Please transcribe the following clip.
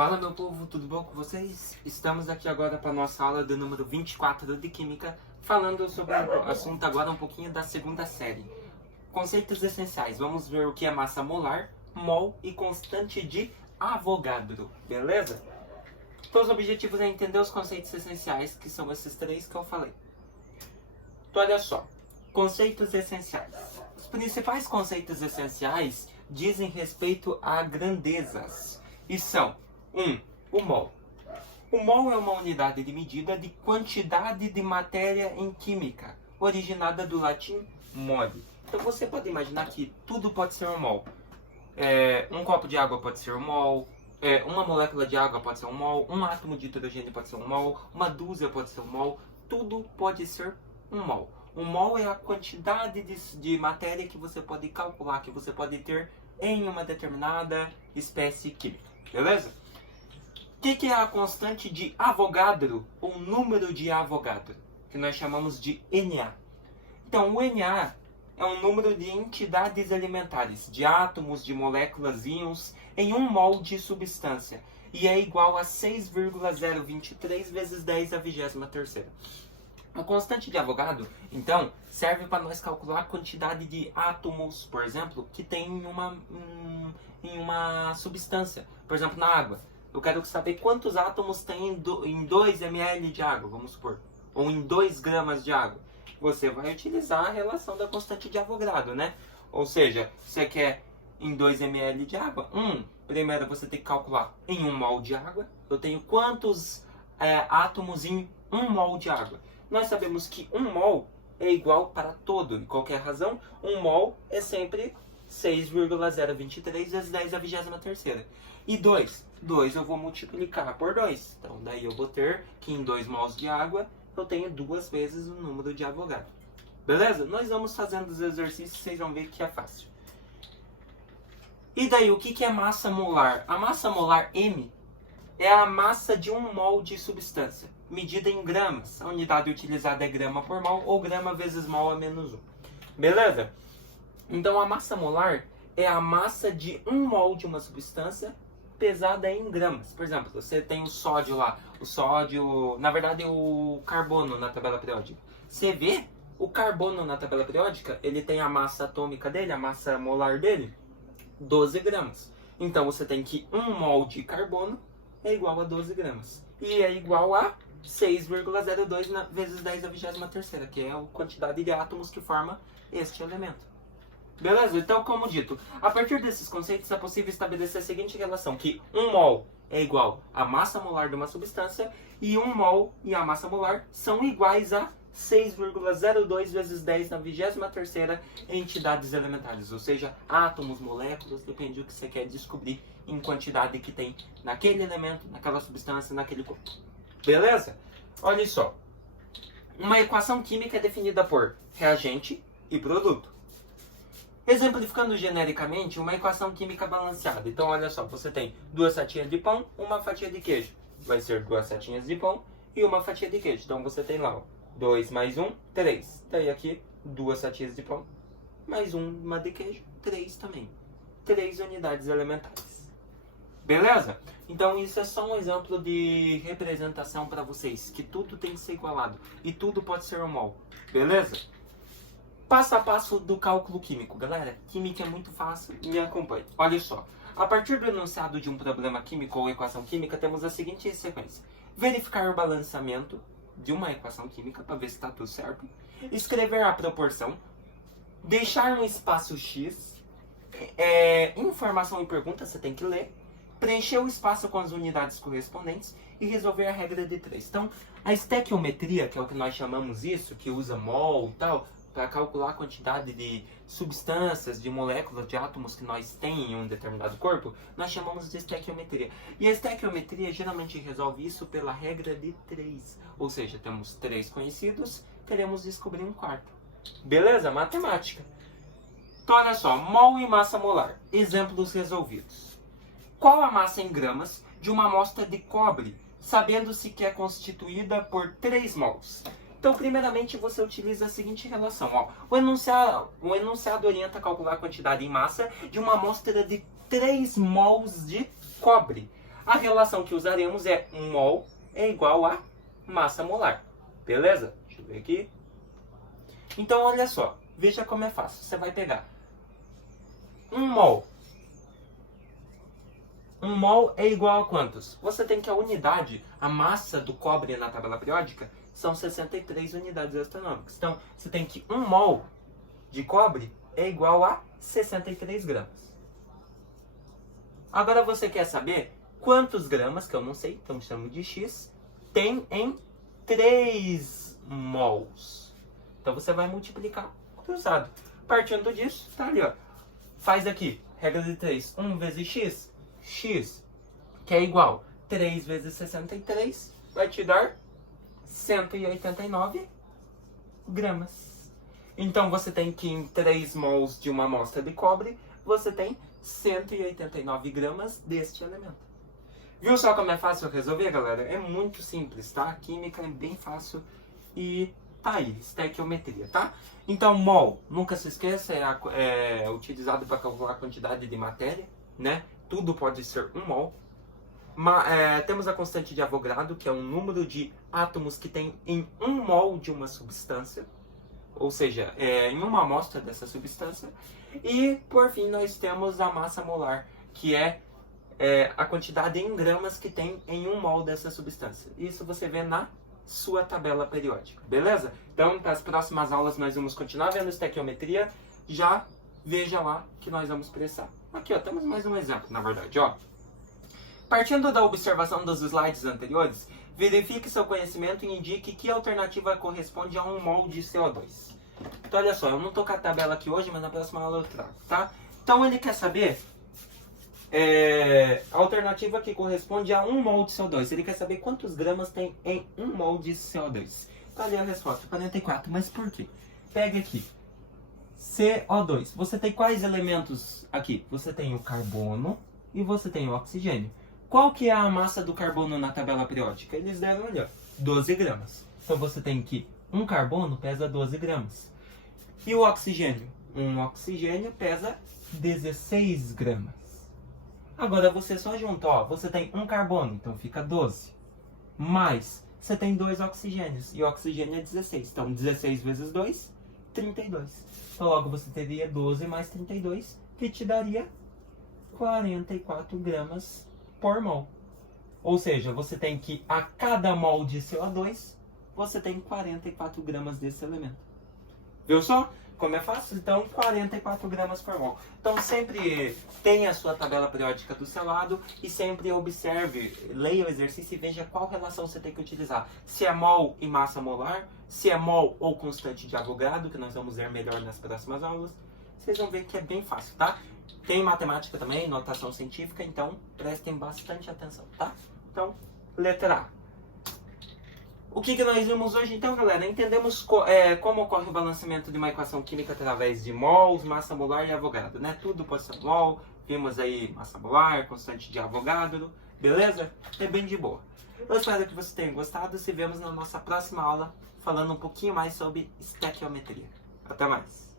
Fala meu povo, tudo bom com vocês? Estamos aqui agora para a nossa aula do número 24 de Química, falando sobre o assunto agora um pouquinho da segunda série. Conceitos essenciais, vamos ver o que é massa molar, mol e constante de Avogadro, beleza? Então os objetivos é entender os conceitos essenciais, que são esses três que eu falei. Então olha só, conceitos essenciais. Os principais conceitos essenciais dizem respeito a grandezas e são o mol. O mol é uma unidade de medida de quantidade de matéria em química, originada do latim mole. Então você pode imaginar que tudo pode ser um mol. Um copo de água pode ser um mol, uma molécula de água pode ser um mol, um átomo de hidrogênio pode ser um mol, uma dúzia pode ser um mol, tudo pode ser um mol. Um mol é a quantidade de matéria que você pode calcular, que você pode ter em uma determinada espécie química, beleza? O que é a constante de Avogadro, ou número de Avogadro, que nós chamamos de Na? Então, o Na é um número de entidades elementares, de átomos, de moléculas, íons, em um mol de substância, e é igual a 6,023 vezes 10 à 23ª. A constante de Avogadro, então, serve para nós calcular a quantidade de átomos, por exemplo, que tem em uma substância. Por exemplo, na água. Eu quero saber quantos átomos tem em 2 ml de água, vamos supor. Ou em 2 gramas de água. Você vai utilizar a relação da constante de Avogadro, né? Ou seja, você quer em 2 ml de água. Primeiro você tem que calcular em 1 mol de água. Eu tenho quantos átomos em 1 mol de água. Nós sabemos que 1 mol é igual para todo, e qualquer razão, 1 mol é sempre 6,023 vezes 10 à 23ª. E 2 eu vou multiplicar por 2. Então daí eu vou ter que em 2 mols de água eu tenho 2 vezes o número de Avogadro. Beleza? Nós vamos fazendo os exercícios, vocês vão ver que é fácil. E daí, o que é massa molar? A massa molar M é a massa de 1 mol de substância, medida em gramas. A unidade utilizada é grama por mol, ou grama vezes mol a menos 1. Beleza? Então a massa molar é a massa de 1 mol de uma substância pesada em gramas. Por exemplo, você tem o sódio lá. O sódio, na verdade, o carbono na tabela periódica. Você vê o carbono na tabela periódica, ele tem a massa atômica dele, a massa molar dele, 12 gramas. Então você tem que 1 mol de carbono é igual a 12 gramas. E é igual a 6,02 vezes 10 à 23ª, que é a quantidade de átomos que forma este elemento. Beleza? Então, como dito, a partir desses conceitos é possível estabelecer a seguinte relação, que 1 mol é igual à massa molar de uma substância, e 1 mol e a massa molar são iguais a 6,02 vezes 10 na 23ª entidades elementares, ou seja, átomos, moléculas, depende do que você quer descobrir em quantidade que tem naquele elemento, naquela substância, naquele corpo. Beleza? Olha só. Uma equação química é definida por reagente e produto. Exemplificando genericamente, uma equação química balanceada. Então, olha só, você tem 2 fatias de pão, uma fatia de queijo. Vai ser 2 fatias de pão e uma fatia de queijo. Então, você tem lá, 2 mais 1, 3. Daí aqui, 2 fatias de pão, mais uma de queijo, 3 também. 3 unidades elementares. Beleza? Então, isso é só um exemplo de representação para vocês, que tudo tem que ser igualado. E tudo pode ser um mol. Beleza? Passo a passo do cálculo químico. Galera, química é muito fácil, me acompanhe. Olha só, a partir do enunciado de um problema químico ou equação química, temos a seguinte sequência. Verificar o balanceamento de uma equação química, para ver se está tudo certo. Escrever a proporção. Deixar um espaço X. Informação e pergunta, você tem que ler. Preencher o espaço com as unidades correspondentes e resolver a regra de 3. Então, a estequiometria, que é o que nós chamamos isso, que usa mol e tal, para calcular a quantidade de substâncias, de moléculas, de átomos que nós temos em um determinado corpo, nós chamamos de estequiometria. E a estequiometria geralmente resolve isso pela regra de 3. Ou seja, temos 3 conhecidos, queremos descobrir um quarto. Beleza? Matemática. Então, olha só, mol e massa molar. Exemplos resolvidos. Qual a massa em gramas de uma amostra de cobre, sabendo-se que é constituída por 3 mols? Então, primeiramente, você utiliza a seguinte relação. Ó. O enunciado orienta a calcular a quantidade em massa de uma amostra de 3 mols de cobre. A relação que usaremos é 1 mol é igual a massa molar. Beleza? Deixa eu ver aqui. Então, olha só. Veja como é fácil. Você vai pegar 1 mol. 1 mol é igual a quantos? Você tem que a unidade, a massa do cobre na tabela periódica, são 63 unidades astronômicas. Então, você tem que 1 mol de cobre é igual a 63 gramas. Agora você quer saber quantos gramas, que eu não sei, então chamo de X, tem em 3 mols. Então você vai multiplicar cruzado. Partindo disso, tá ali, ó. Faz aqui, regra de 3, 1 vezes X, X, que é igual 3 vezes 63, vai te dar 189 gramas. Então você tem que em 3 mols de uma amostra de cobre, você tem 189 gramas deste elemento. Viu só como é fácil resolver, galera? É muito simples, tá? A química é bem fácil e tá aí, estequiometria, tá? Então, mol, nunca se esqueça, é utilizado para calcular a quantidade de matéria, né? Tudo pode ser 1 mol. Temos a constante de Avogadro, que é o número de átomos que tem em 1 mol de uma substância, ou seja, em uma amostra dessa substância. E, por fim, nós temos a massa molar, que é a quantidade em gramas que tem em 1 mol dessa substância. Isso você vê na sua tabela periódica, beleza? Então, nas próximas aulas nós vamos continuar vendo estequiometria. Já veja lá que nós vamos expressar. Aqui, ó, temos mais um exemplo, na verdade, ó. Partindo da observação dos slides anteriores, verifique seu conhecimento e indique que alternativa corresponde a 1 mol de CO2. Então, olha só, eu não estou com a tabela aqui hoje, mas na próxima aula eu trago, tá? Então, ele quer saber a alternativa que corresponde a 1 mol de CO2. Ele quer saber quantos gramas tem em 1 mol de CO2. Então, ali a resposta, 44. Mas por quê? Pega aqui. CO2. Você tem quais elementos aqui? Você tem o carbono e você tem o oxigênio. Qual que é a massa do carbono na tabela periódica? Eles deram ali, ó, 12 gramas. Então você tem que um carbono pesa 12 gramas. E o oxigênio? Um oxigênio pesa 16 gramas. Agora você só junta, ó, você tem um carbono, então fica 12. Mais, você tem 2 oxigênios, e o oxigênio é 16. Então 16 vezes 2, 32. Então logo você teria 12 mais 32, que te daria 44 gramas por mol. Ou seja, você tem que, a cada mol de CO2, você tem 44 gramas desse elemento. Viu só? Como é fácil? Então, 44 gramas por mol. Então, sempre tenha a sua tabela periódica do seu lado e sempre observe, leia o exercício e veja qual relação você tem que utilizar. Se é mol e massa molar, se é mol ou constante de Avogadro, que nós vamos ver melhor nas próximas aulas. Vocês vão ver que é bem fácil, tá? Tem matemática também, notação científica, então prestem bastante atenção, tá? Então, letra A. O que nós vimos hoje então, galera? Entendemos como ocorre o balanceamento de uma equação química através de mols, massa molar e Avogadro, né? Tudo pode ser mol, vimos aí massa molar, constante de Avogadro, beleza? É bem de boa. Eu espero que vocês tenham gostado. Se vemos na nossa próxima aula falando um pouquinho mais sobre estequiometria. Até mais!